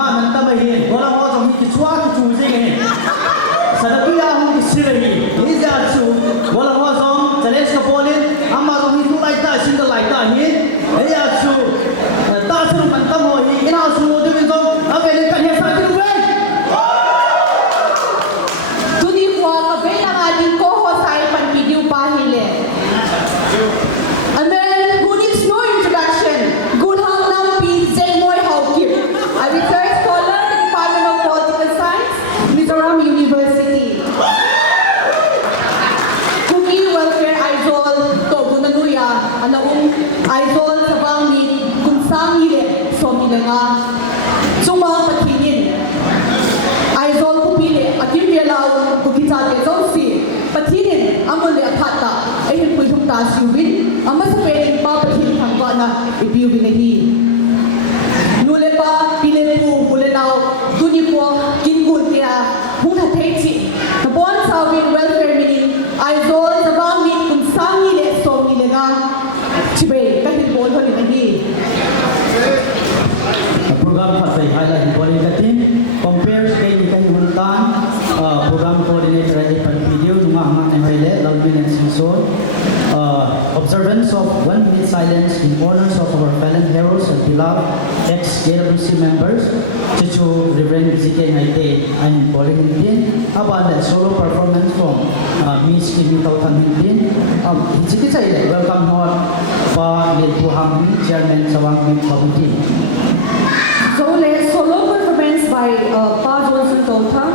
ma man ta ba hi wala ho so hi chua chu se ge sadakiya hu sirri hi ja chu wala ho so challenge ka polin amma so hi tu lai ta single lai ta hi ya chu ta chu man ta mo hi ina su mo de so ave le kan he sa chu ve tu di kwa ka be na ga din ko ho sai pan video pa hi le and then who needs no introduction Gulhang Lam Pi Zainoy Haukip a research scholar in the Department of Political Science Mizoram University Cookie Welfare Aizol to Bunanuya anaung Aizol sa bangni kung sang ile so milenga suma patinin Aizol kupile akim bialaw kukitsate zonsi patinin amole athata ay pulhung ta siwin ama sa pwedeng pa patinin hangwa na ibiubinahi nule pa pilepu bulenaw duni po kingul kaya hung hatechi napon sa welfare meaning Aizol sa bangni kung sangi le so milenga chibe kahit po binahi program pasai highlight important katin compare kay kay huntan program coordinator ay pan video nga nga ay le lawin and sinson observance of 1 minute silence in honor of our fallen heroes and beloved ex-JWC members to Reverend BCK Naite and Pauline Indian about the solo performance from Miss Kimi Tautan Indian Hijiki welcome hot pa Lil Puhang Chairman Sawang Committee So let's solo performance by Pa Johnson Tautan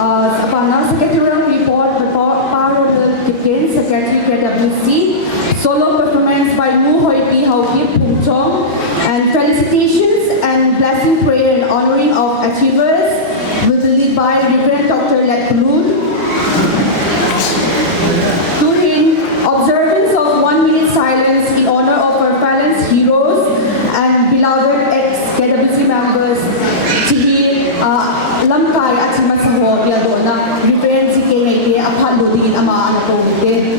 Apana Secretarial Report Pa Rodel Kikin Secretary KWC Solo performance by Mu Hoi Pi Haukip Pung Chong and felicitations and blessing prayer in honoring of achievers will be led by Reverend Dr. Let Kulun to in observance of 1 minute silence in honor of our fallen heroes and beloved ex-KWC members Chihi Lamkai Achima Saho Yadona Reverend CK Naite Aphat Ludin Ama Anato Din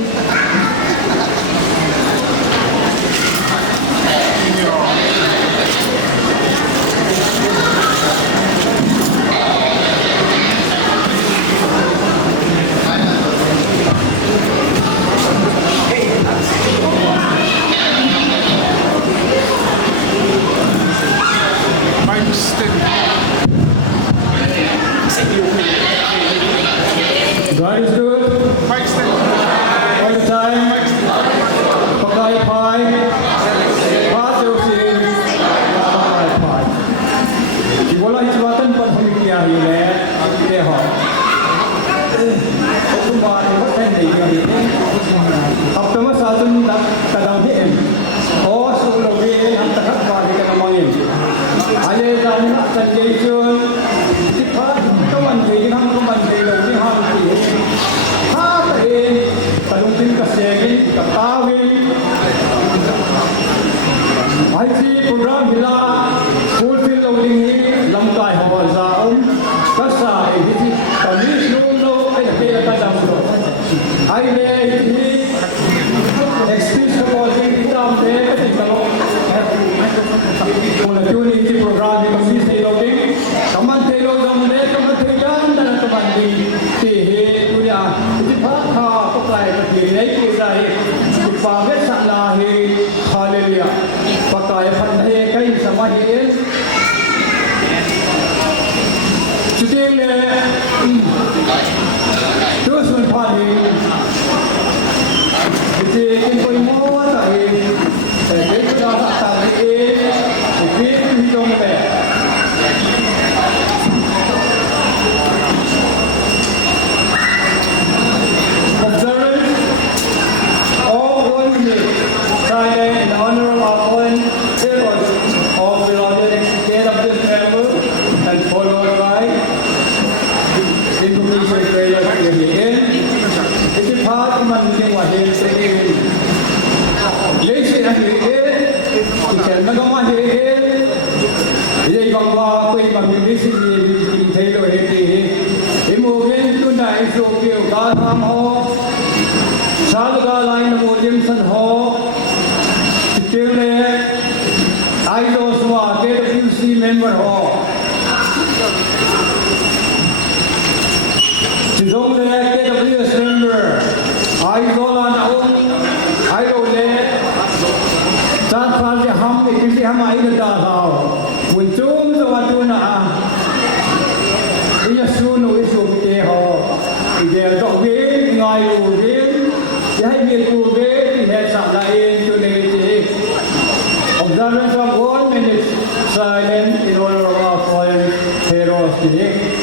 God is good all the time Pakai Pai Pakai Pai Wala Iswatan Pagpilikiya hile Ite ho Kumba ni ko sen ni ko ni Aptama satun tadang hin O sulo ge ham takat pa di ka mangin Ale dan san ge chun Tikha kaman ge ham kaman ge lo ni ham ki Ha te talung tin ka segin ka tawin Ai si program hila fulfill lo ling hi lamkai hawa zaum kasa hi kamis no ai te ka dam lo ai le hi experience ko din itam de ka talo ko na tuni ti program ni kamis te lo ding kaman te lo dam de kaman te jan dan ka ban di te he tuya ti pha kha ko kai ka ti nei ki dai ti pa ve sa la hi hallelujah pakai phan he kai samahi today le terus menpani jadi koi mo ta he saya sudah tak he jadi hidung le observance all 1 minute silent in honor of our fallen heroes of beloved ex-KWC member and followed by invocation prayer at the end. It is hard to manage what he is saying. Lazy at the end, he can not go on the end. He is going to go away from the mission in Taylor. He moved into the Israel, God, Salga line of Williamson Hall, still there. I was KWC member Hall. me to be has Salain to negative. Observance of 1 minute silence in honor of our fallen heroes today.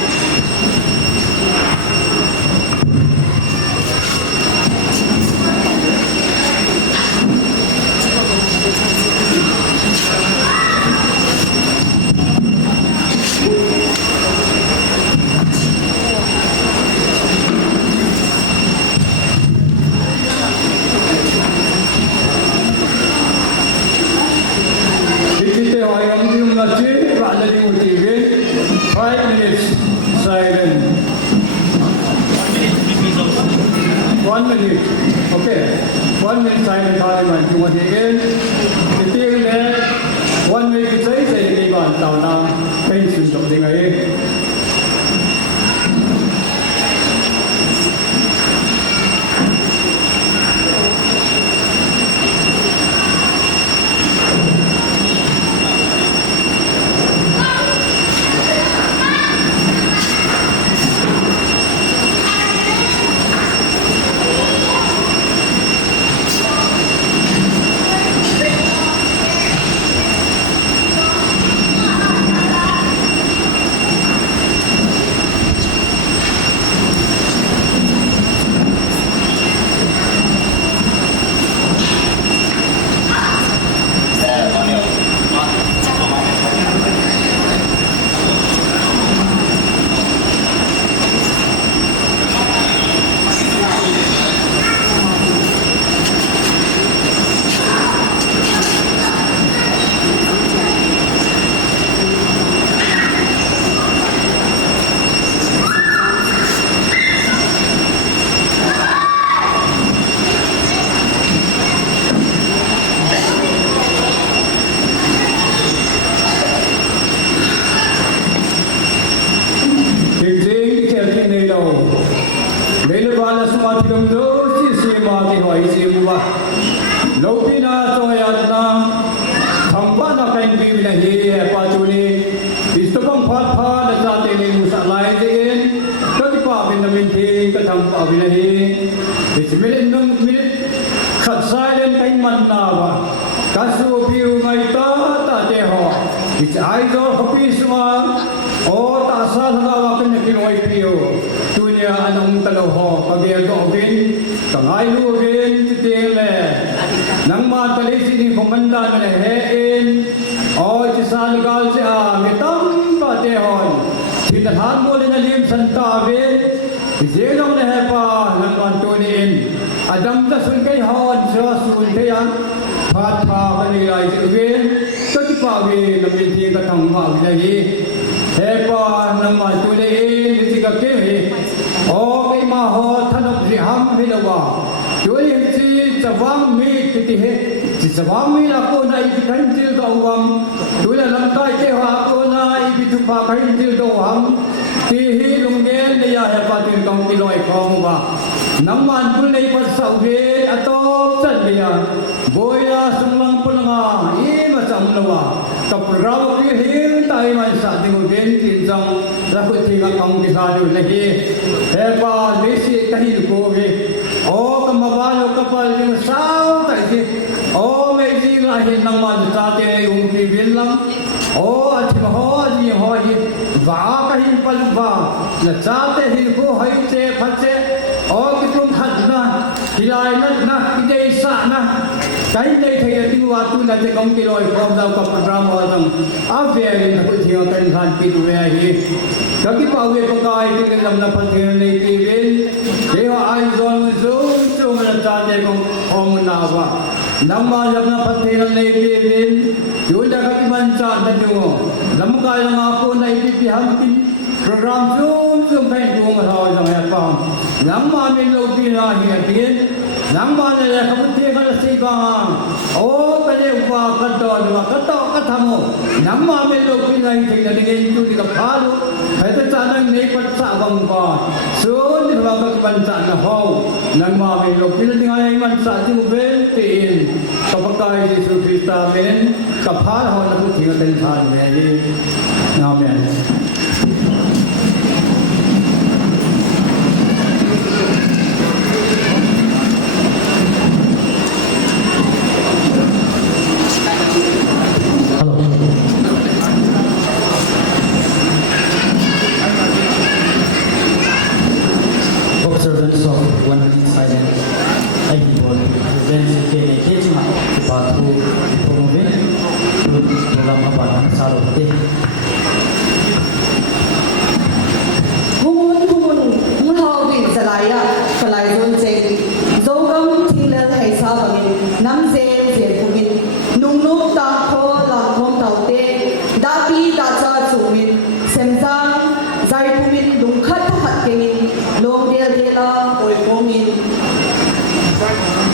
Senzang, Zai Pumin, Lung Khat Khat Kengin, Long Del Dela, Oi Kongin,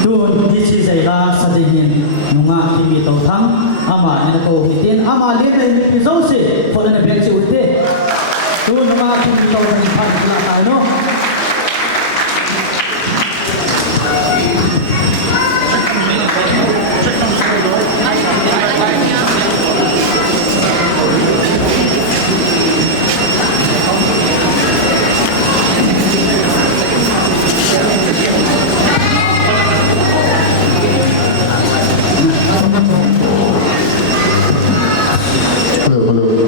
ตูนดิชิไซลาสดิหินนุงาคิมิโตทังอามาเนโกฮิตินอามาลิเมมิพิโซซิคนนั้นเบลซิอุเตตูนนุงาคิมิโตทังพันลาตายโน Hello, hello.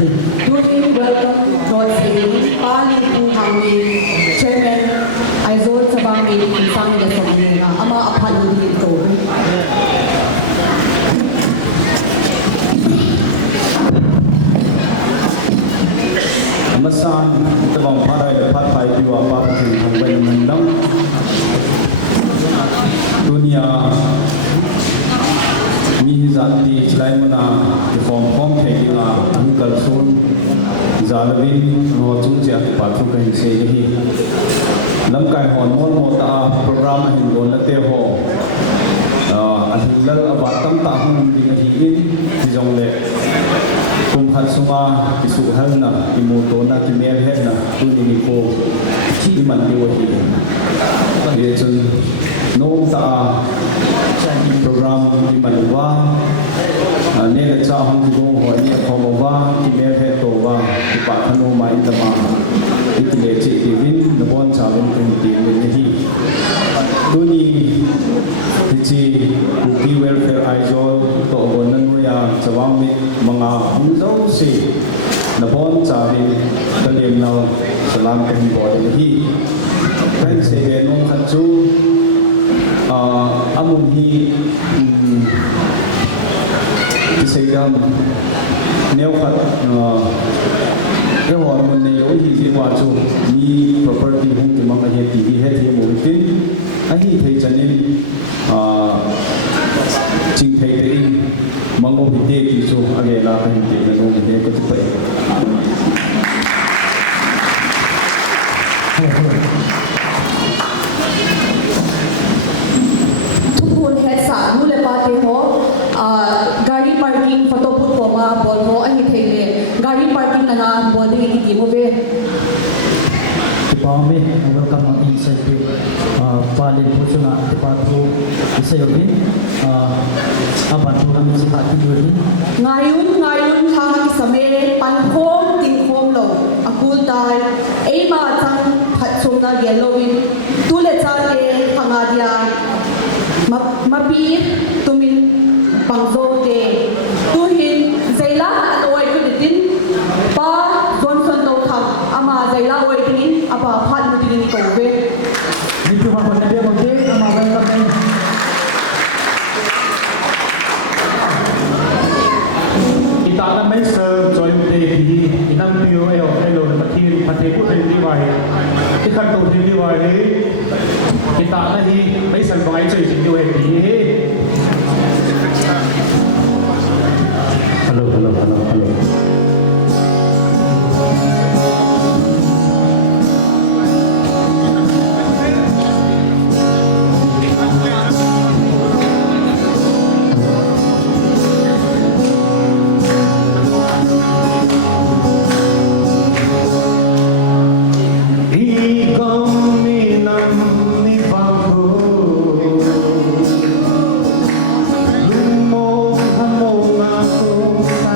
Do we welcome Lord Singh, Pali Punghangi, Chairman, Aizol Sabang Meeting Kunsang Nila Somilena, ang mga apalo dito. Masan tabang parai le phat pai piwa pa thing thang bai man dam dunia mi zanti chlai mana form thailinga ankal sun zalawin no chu cha pa thu kai se hi lam kai hon mon mo ta program hin gon la te ho athilal abatam ta hum ding hi in jong le kum khat sunga isu halna imoto na kimel hedna tuni ni ko chi man di wahi ye chun no ta program di manwa ne le cha hum di go ho ni ko wa kimel het to wa ti pa thano mai ta ma itile chi ti win no bon cha win kun ti ni hi tuni chi ki welfare aizol to gonan ya chawang mi mga humzo si na bon chawi talem na salam kan bo hi kan se be no khan chu amun hi isegam neu khat ho mun ne yo hi si wa chu ni property hum ki mang he ti he thi mo tin a hi thei chanin ching thei te in mango hite ki so age la kan te na no he ko tu pai ทุกคนเฮ็ดสารมูลปาเตโฮgari parking photo put ko ma bol ho ani thele gari parking na bol de ki mo be Pame welcome ang inside to Palin po siya Departo Isayobi aban po kami sa ating yun ngayon ha kisame pankhom tingkhom lo akul dai ei ma chang phatsum na yellowin tule cha ke hangadia mapi tumin pangzo de tuhin zaila oi ku din pa johnson to tham ama zaila oi tin apa phat mu din ko be ni po ha na dia mo te ama welcome kita akan measure join day di inam bio elo pati ku di wai ikan tu di wai kita akan di measure bangai cai di wai di hello Lumong hamong ako sa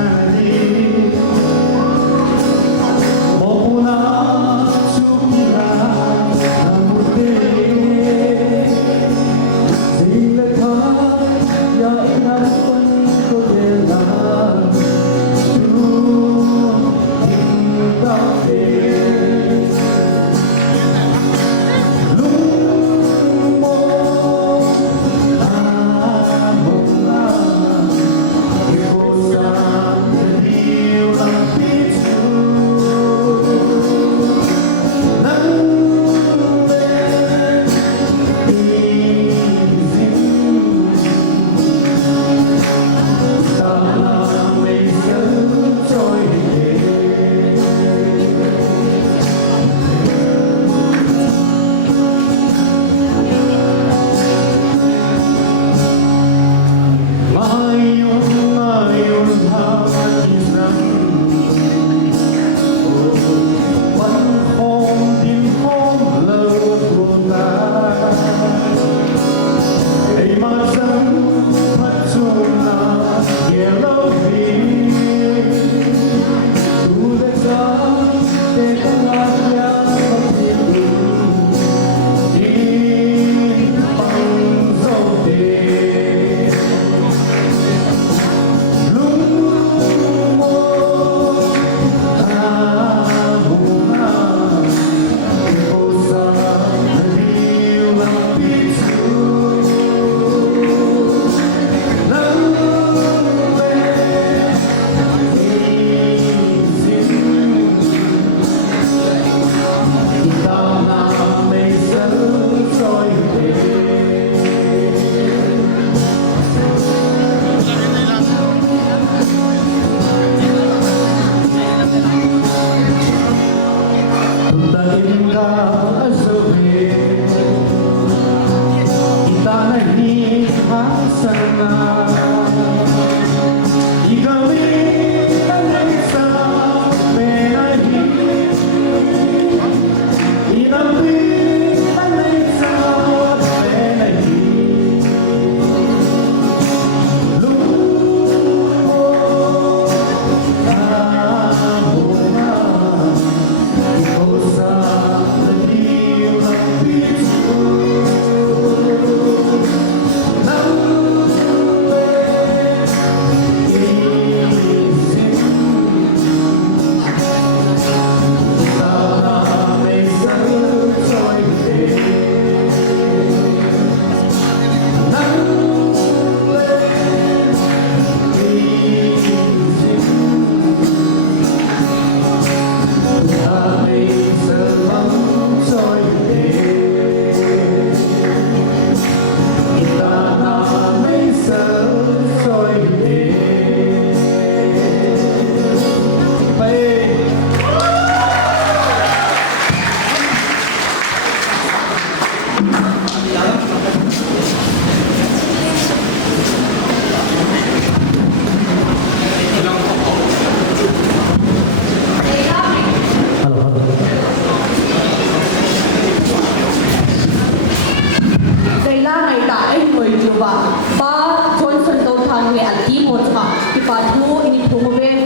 Pumuben.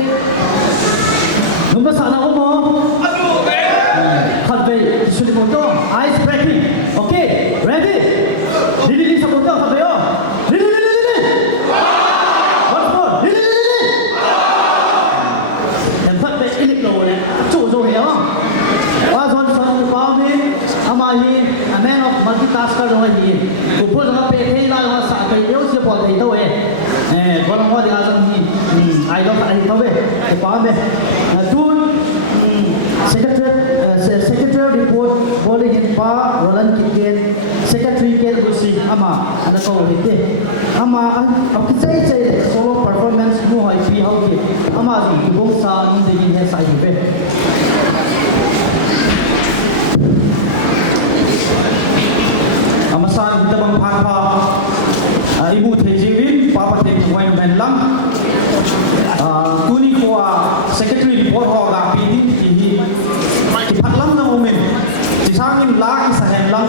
Number sana ko mo. Kadve isuli mo to. Eyes breaking. Okay, ready? Lili sa mo to, kayo. Lili. Once more. Lili. Yan pat be ilik lo ne. Zo he ma. Wa zon pa mi amahi a man of multitasker lo hi. Upol na pe thei la wa sa pe yo se po thei to e. Còn ngồi thì làm gì? Ai đó phải thâu về, phải có về. Tun secretary report boleh himpa Roland Kitchen secretary ke gusi ama ana ko hite ama aku say solo performance mu hai pi hau ki ama ji bong sa ni de yin he sai be ama san kita bang pha ibu thejivin papa te wai men lam tuni ko secretary report ho ga pi ni ti phat lam na omen ti sangin la ki sa hen lam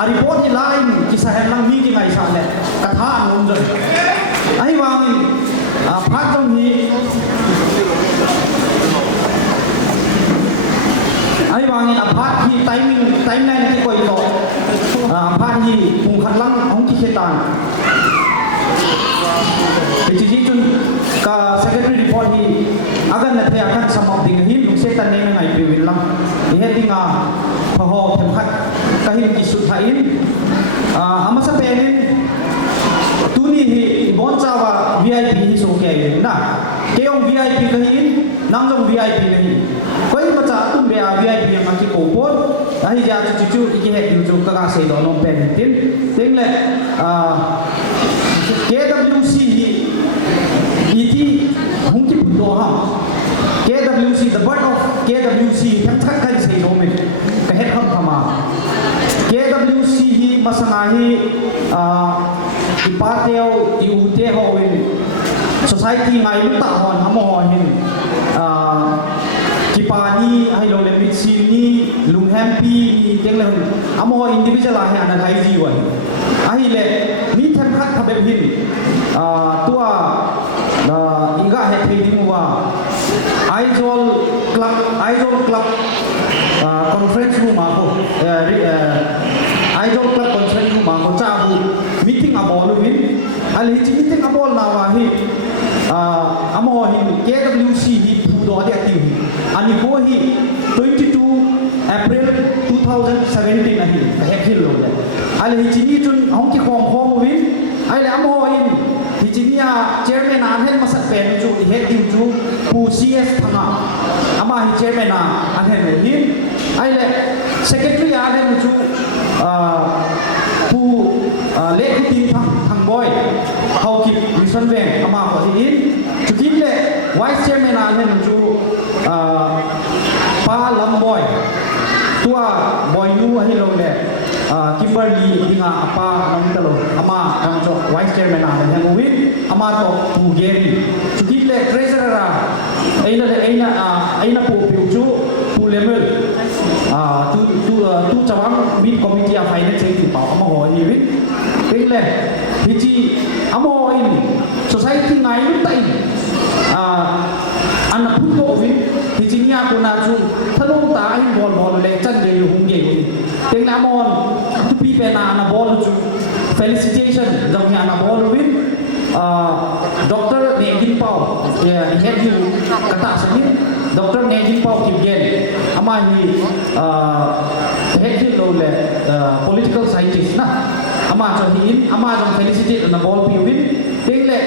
a report ni la in ki sa hen lam mi ki ngai sa le ka tha an jo ai wang phat jong ni ai wang ni phat ki timeline ki koi to phat ni pung khat lam ong ki khetan Jadi jun ka secretary report hi agan na the akan samap ding hi lung se tan ne ngai piwin lam he dinga pho phem khat ka hi ki su thain ama sa penin tuni hi bon chawa VIP hi so ke na keong VIP ka hi nang jong VIP ka hi koi ma cha tum be VIP ma ki ko por ahi ja chu ki he ju ka ka se do no pen tin ting le KWC iti hungki pundo ha KWC the bird of KWC tham thak kan sei no me ka het ham thama KWC hi masanga hi ipateo iute ho win society ngai lu ta hon hamo hin kipani ai lo le mit sin ni lung happy ni teng le amo individual a ha na thai ji wa ai le mi tham khat khabe hin tua inga he thing wa Aizol club conference room ma ko Aizol club conference room ma ko cha bu meeting abol win ali meeting abol na wa hi amo hin KWC hi pu do de active ani ko hi 22 April 2017 ahi he khil lo ya ali chini chun hong ki khom win ai le amo hin Hijinia chairman an hen masat pen chu he diu chu pu CS thanga ama hi chairman an hen ni ai le secretary an hen chu pu le team thang boy how ki mission bank ama ko hi chu kin le vice chairman an hen chu pa lam boy tua boy nu hi lo le Kimberly dinga apa nam talo ama kang jo vice chairman a hen win ama to pu geri chukit le treasurer a aina pu piu chu pu level tu chawang bin committee a finance ti pa ama ho ni win le hichi amo in society ngai lu tai ana pu ko win hichi nya ko na chu thalong ta ai bol le chan de lu hung ge Teng namon tu pi pena na bol chu felicitation dong ya na bol win Dr. Negin Pau ya head you kata sini Dr. Negin Pau kimgen ama hi head you lo le political scientist na ama cho hi ama jong felicitate na bol pi win teng le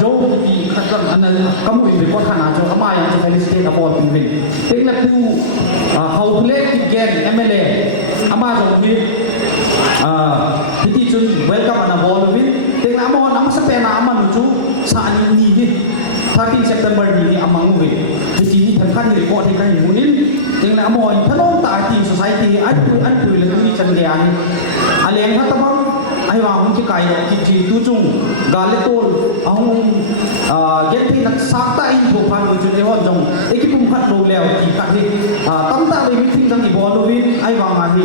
jo pi khatam an kamu in ko khana cho ama ya cho felicitate na bol pi win teng le pu how play kimgen MLA ama jong hi hiti chun welcome ana ball win teng amo nam sa pena ama nu chu sa ni hi 13 September ni amang win hiti ni than khan ni ko thi kan munin teng amo thanom ta ti society an pu le ni chan ge an aleng ha tamam ai wa hum ki kai ki thi tu chung gale tol ahung get thi nak sakta in ko phan chu de hon jong ekipum khat lo lew ti ka hi tam ta le meeting jang i bol win ai wa ma hi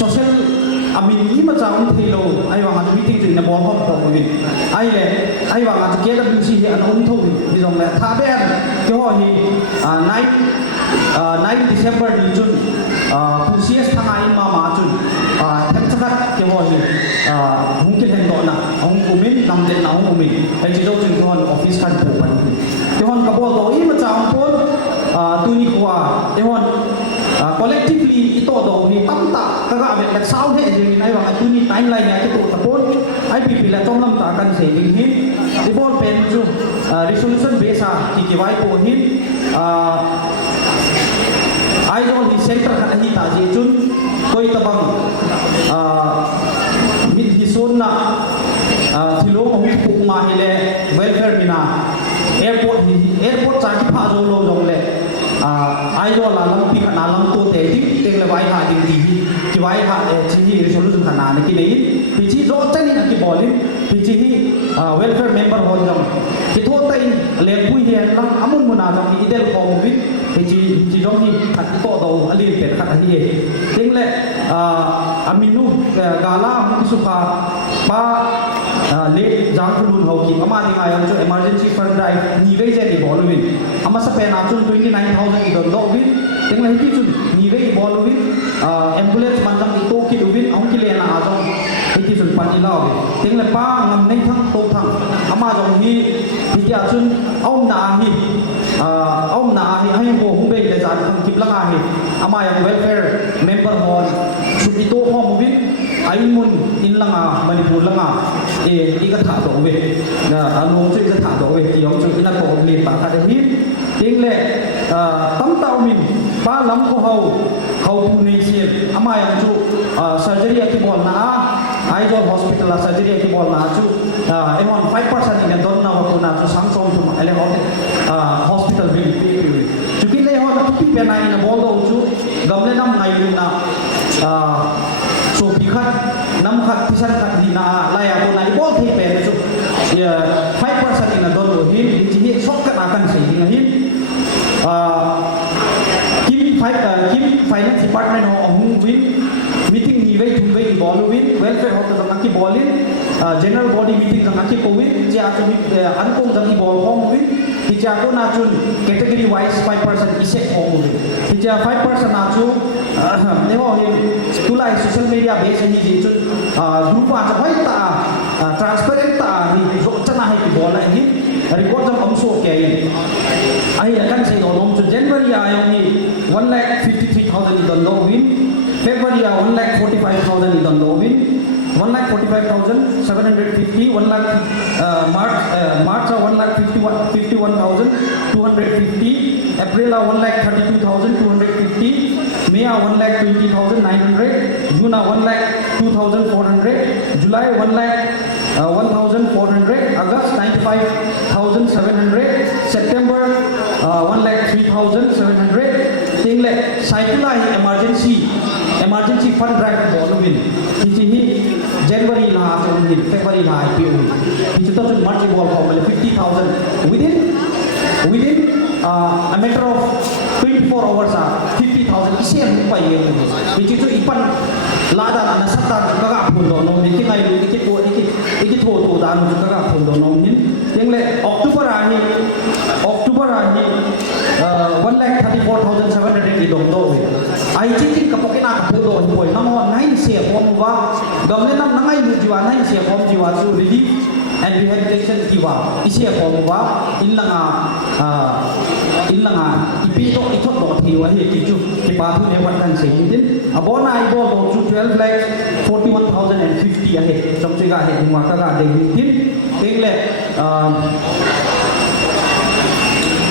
social amin i ma chaun thelo ai wa ma meeting jing na bol hom ko win ai wa ma ke da bu si an on tho ni jong la tha ben ke ho hi 9 December ni chun pu cs thanga in ma chun them chakat ke ho hi mungkin hen do na ong umin nam de na ong umin ai chi do chun hon office kan pu pan ke hon ka bol do i ma chaun pon tu ni kwa ke hon collectively ito do ni tamta kaga ame kan sau he jing ai wa tu ni timeline ya ke tu tapon ai pi la tom lam ta kan se ding hin ibon pen chu resolution base ki ki wai ko hin ai do hi center kan hi ta ji chun koi tabang mit hi son na thilo mo pu ma hi le welfare bina airport cha ki pha zo lo jong le ai do la lam pi khana lam to te ti teng le wai ha ding ti ki wai ha chi hi resolution khana ne ki nei pi chi ro chani na ki bolin pi chi hi welfare member hon jong ki tho tai le pui hian lang amun muna jong ni del ko mu pi chi jong ni khat to do alin pe khat hi teng le aminu gala mu su kha pa le jang khulun ho ki ama ding ayam jo emergency fund drive ni ve je ni bolwin ama sa pe na chun 29000 ki don do win teng la hi chun ni ve bolwin ambulance man jang to ki win ong ki le na jong hi chun pan ni law teng la pa ngam nei thang to thang ama jong hi hi ya chun om na hi ai ho hu be le jan khang kip la hi ama ya welfare member hon su ki to ho mu win ai mun in langa manipur langa i ka tha do we na along chu ka tha do we ti yong chu ina ko ni pa ka de hi ting le tam tau min pa lam ko hau tu nei chen ama yang chu surgery ki bol na ai jo hospital surgery ki bol na chu emon 5% in don na ko na chu sang song tu ele hospital bill chu ki le ho na pi pe na in bol do chu gamle nam ngai na so pikhat nam khat tisan khat dina la ya ko na ibol thei pe chu ya 5% in don do hin ji hi sok ka akan sei ding hin kim finance department ho ong win meeting ni wei thum wei bol win welfare ho ta ki bolin general body meeting jang ki ko win ja ko an kong jang bol hong win ti ja ko na chun category wise 5% ise hong win ti ja 5% na chu ne ho hi tulai social media base ni ji chun group wa cha hoi ta transparent ta ni ro chana hai ki bol hi record jam am so ke ai kan sei no nom chu January ayo ni 1,53,000 don no win February 1,45,000 don no win 1,45,750 1 lakh March 1,51,250 April 1,32,250 May 1,20,900 June 1,02,400 July 1,0400 August 95,700 September 1,03,700 ting le cycle emergency fund drive bol win ti hi January la so hin February la IPO ti to March bol ko 50,000 within a matter of 24 hours 50,000 ise pa ye ti chu ipan la da na sakta ka ga phun do no ni ki ngai ni ki ko ki tho to da no ka ga phun do no hin ting le October 1,34,700 dong do ai chi ka pokina ka phu do hi poi nam ho 9 se hom wa gamle nam nangai mu jiwa 9 se hom jiwa chu relief and rehabilitation jiwa ise hom wa inlanga ipi to ithot do thi wa hi ki chu ki pa thu ne wan kan se hin abona ai bo do chu 12,41,050 ahe som chi ga he ma ka ga de hin ting le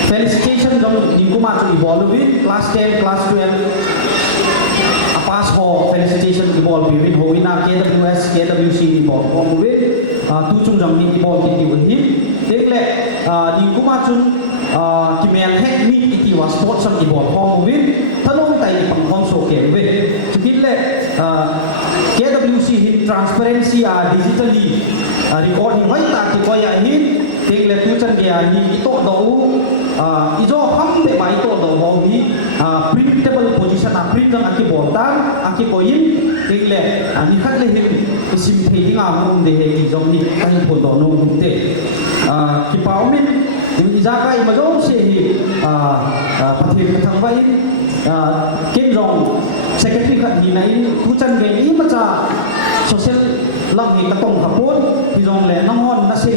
felicitation jong ningkuma chu evolve with class 10 class 12 pass ho felicitation evolve with hoina KWS KWC evolve ho with tu chung jong ni evolve ki wi hi dekle ningkuma chun ki mel hek mi iti wa sports sam evolve ho with thalong tai pang khom so ke we chukile KWC hi transparency digitally recording wai ta ki ko ya hi dekle tu presentation dia ni ito do ijo ham be mai to do ho hi printable position a print ang aki bontan aki poin tingle ani khat le hin sim thei nga mum de he jong ni kai pho do no hum te ki paumin ni ja kai ma jong se hi pathin thang vai ken rong secretary khat ni nai tu chan ge ni ma cha social lang ni katong hapon hi jong le nang hon na se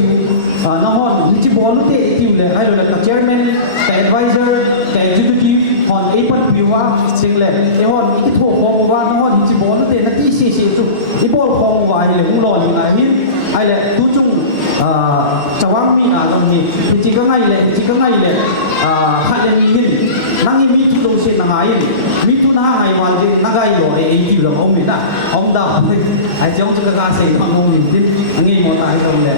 nang hon ni chi bol te ti le ai lo la chairman ka advisor ka executive hon e pat piwa sing le e hon i tho ko wa nang hon chi bol te na ti se chu i bol ko wa le ung lo ni ai hin ai le tu chung chawang mi a long ni chi ka ngai le kha le mi hin nang mi tu do se na ngai mi tu na ngai wan de na gai lo e ti lo om mi na om da ai jong chu ka se ma ngom ni tin ngai mo ta ai dong le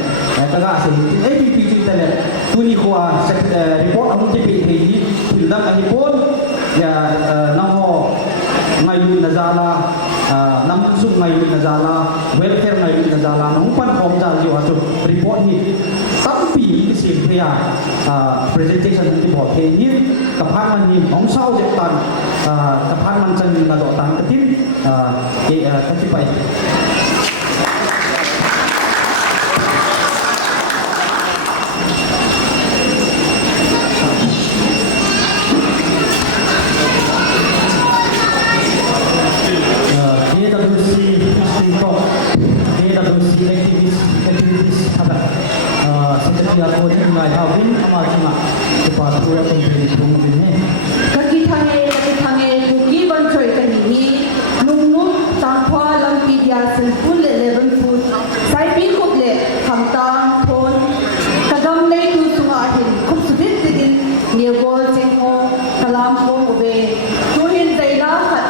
ta ga se e pi pi chu ta le tu ni ko report am ti pi hi tu da ka ni pon ya na ho ngai lu na zala nam sung ngai lu na zala welfare ngai lu na zala nong pan khom ja ji wa chu report ni tam pi ki sim thia presentation ti bo the ni ka phan man ni ong sau je tan ka phan man chan na do tan ka tin ke ka ti pai Kakithange buki ban choi kani ni nung tangphwa lampi dia sen pun le 11 pun sai pin kop le khamtang thon kadam nei tu sunga hin khup sudit tin niegol chengmo kalam ko obe tu hin zaila khat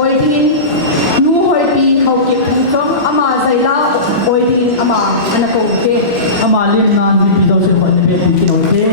oi tin nu hoi pi khau ke thung chong ama zaila oi tin ama ana ko ke ama lim nan bi do se hon be ki no ke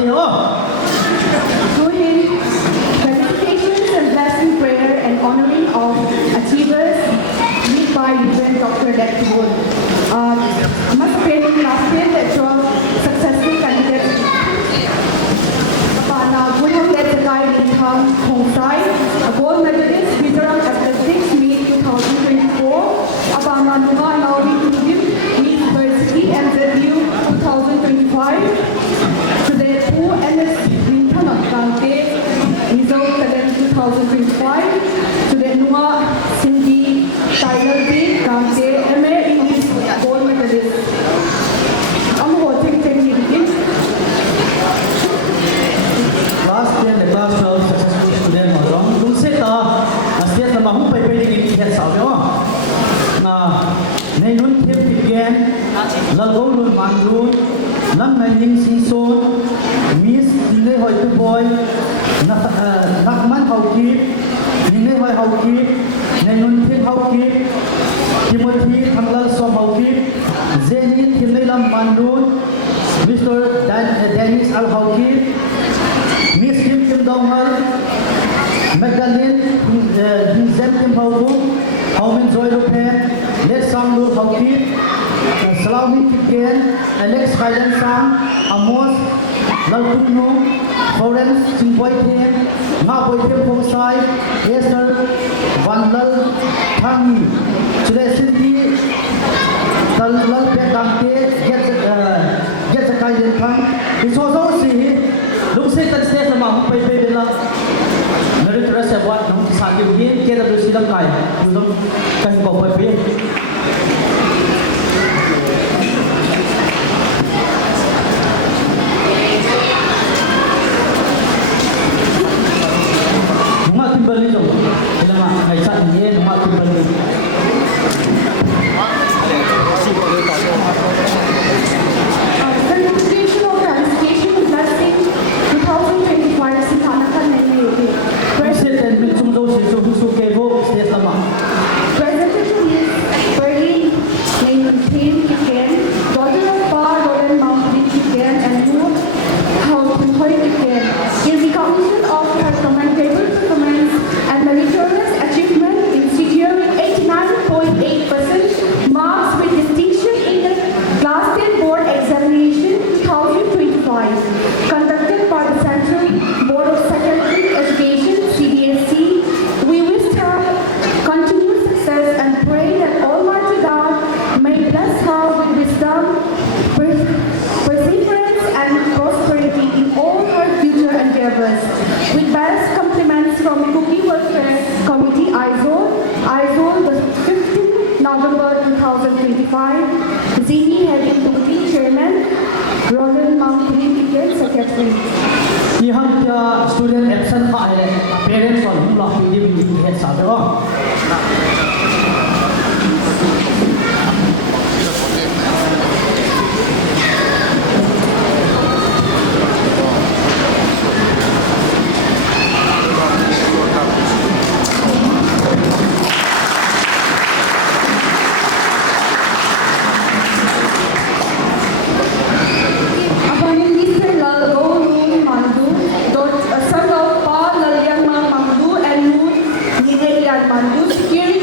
Teo. Doing felicitations and blessing prayer and honoring of achievers lead by Reverend Dr. Lex Wood. Must pray last year that your successful candidates Apana Gunham Letsakai Lintham Khongsai, a gold medalist, Mizoram Athletics Meet 2024, Apana Nunga Nauri Tugim, Meet Varsity MZU 2025, to the Pu NS Lintham Kante, Mizo Talent 2025, to the Nua Cindy Tyler D. Kante, MA English gold medalist. I'm watching technique. Last year, the class 12 successful student Madong. Kung seta, state na mahong pay-pay din ikihet sa amin. Ngayon, tip again, lagaw nun mandun, lang naining season, miss, hindi hoy to boy, nakman hawkip, hindi hoy hawkip, ngayon tip hawkip, Timothy Hanglal Som hawkip, Zenit Himlaylam mandun, Mr. Dennis Al hawkip, Miss Kim Kim Donghal, Magdalene Hizem Kim Haugu, Haumin Joy Rupen, Les Sanglu Haukip, Salami Kiken, Alex Khailan Sang, Amos, Lalkutnu, Florence Chingboy Kim, Nga Boy Kim Pongsai, Esther Van Lal Tangi, City, Talal Pekangke, Get the Khailan Tang. It's also see. Lúc sẽ tận sẽ là mà phải về là nó được ra sẽ bắt nó sáng điều kiện kia là được xí đăng cài nó cái có phải về đúng là Kimberly rồi thế là mà ngày chặn nhé đúng là Kimberly Certification of Qualification and Blessing 2025 Sitanakan Nene. President Min Chung Do Se Su Kevo State Lama Presentation is Berlin Name Team Kiken, daughter of Pa Roland Mountain Kiken and Moon Hoi Kiken. In recognition of her commendable performance and meritorious achievement in securing 89.8% marks with distinction in the Class 10 Board Examination 2025, conducted by the Central Board of Secondary Education (CBSE). We wish her continued success and pray that Almighty God may bless her with wisdom, perseverance, and prosperity in all her future endeavors. With best compliments from Cookie Welfare Committee ISOL, the 15th November 2025, Zini Heading Committee Chairman, Roland Mountain Ticket Secretary. Yang student absent pa parents on block hindi head sa atin. Upon Mr. Lalgo Noon Mandu, son of Pa Lalyang Mandu and Noon Nidelian Mandu, securing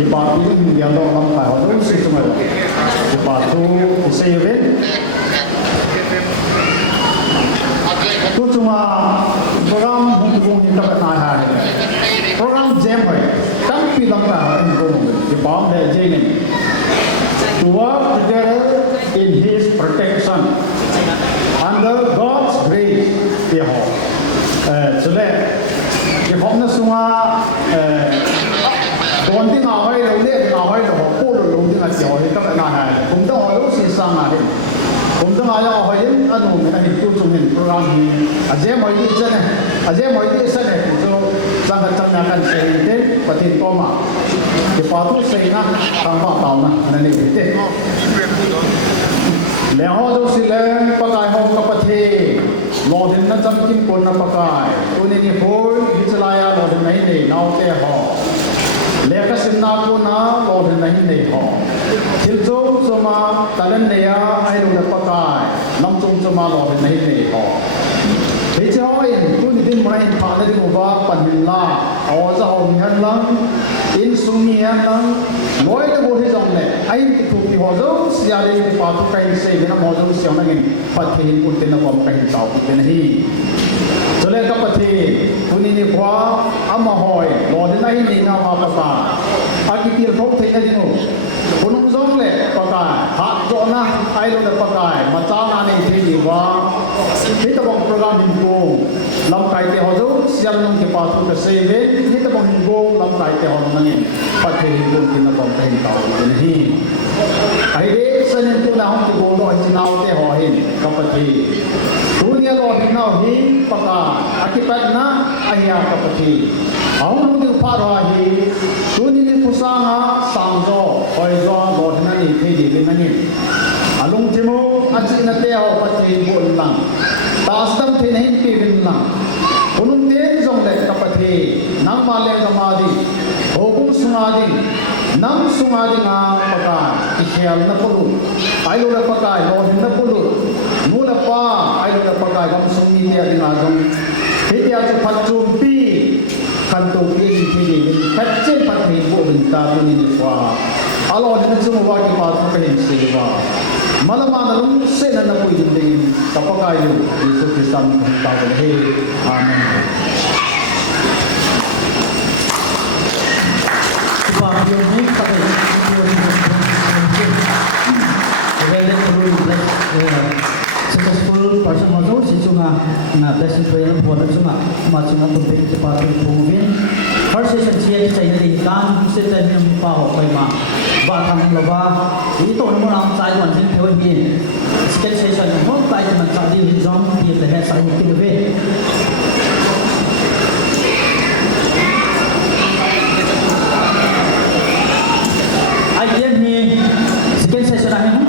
di pa tu yang do lam pa ho si cuma di pa tu se event tu cuma program hubung kita na ha program jam hai tam pi lam pa in go di pa de jeng to work together in his protection under God's grace dia ho so that di pa na sunga còn tiếng nào hay đâu đấy nào hay đâu cô rồi luôn tiếng nào thì các bạn này cũng đâu hỏi lúc sinh sang này cũng đâu ai đâu hỏi đến anh hùng người ta hình dung trong hình program thì dễ mọi gì thế này dễ mọi gì thế này cho sang cái trong nhà kan xây thế và thì to mà thì phá tu xây na tăng vào tàu na nên là thếแล้วเขาจะสิเลงปกายห้องกับประเทศรอถึงนั้นจำกินคนนับปกายตัวนี้นี่พูดอิสลายรอถึงไหนเนี่ยนาวเตะหอเลกสินนากูนะรอถึงไหนเนี่ยหอทิลโจจะมาตะเล่นเนี่ยให้ลูกนับปกายน้ำจงจะมารอถึงไหนเนี่ยหอที่เจ้าเองตัวนี้ที่ไม่ผ่านได้ดูว่าปัญญาเอาจะเอาเงินลังอินสุมีเงินลังน้อยจะบอกที่ตรงเนี่ยไอ้ทุกที่หัวเราเสียเลยปาทุกใครเสียนะหัวเราเสียนั่นเองปัจจัยคุณเป็นนักความใครเจ้าเป็นที่จะเล่นกับปัจจัยคุณนี่ขวาอามาหอยรอที่ไหนนี่นามาประกาศอากิติรบที่ไหนที่นู้นคุณนุ่งจงเลยประกาศหาโจนะไอ้เราได้ประกาศมาจ้างงานในที่ดีว่าที่ตะบงโปรแกรมหินโกลำไก่เตะหัวเราเสียนั่งที่ปาทุกเสียเลยที่ตะบงหินโกลำไก่เตะหัวนั่นเองปัจจัยคุณเป็นนักความใครเจ้าเป็นที่ไอ้เด็กเส้นตัวน้ำที่โกลอยจีน่าเตะหัวหินกับปัจจัยตัวนี้เราที่น่าหินประกาศอากิปัตนะไอ้ยากับปัจจัยเอาหนุ่มที่พาราหินตัวนี้ที่ผู้สร้างสังโจคอยจอรอที่นั่นนี่ที่ดีเป็นนั่นนี่อารมณ์ที่มูอาจินเตะหัวปัจจัยบุญลังตาสตัมที่นี่ปีเป็นลังคนนุ่มเตี้ยจงเด็กกับปัจจัยนังมาเลงมาดีโอ้กุสุมาดีนังสุมาดีงาประกาศที่เขียนนักบุรุษไอ้ลูกประกาศรอที่นักบุรุษนู่นป้าไอ้ลูกประกาศกำสุมีเดียดีงาจงที่เดียจะพัดจุมปีคันตุกีที่ดีคัดเจนปัจจัยบุญตาตุนิฟว่าอารมณ์ที่จุมว่าที่ปาทุกเป็นเสียว่ามาละมาลุงเส้นนั้นคุยจริงๆกับประกาศอยู่ยิสุคริสต์ของตาเป็นเฮอาเมนTuhan ini pada successful person also si sunga na blessing prayer po na sunga masunga tumpik sa pati pumubin first session siya sa inilin kan session ng pa ho kay ma batang laba ito naman ang side one sin theo hin second session mo pa man sa din zong di the head sa inilin second session namin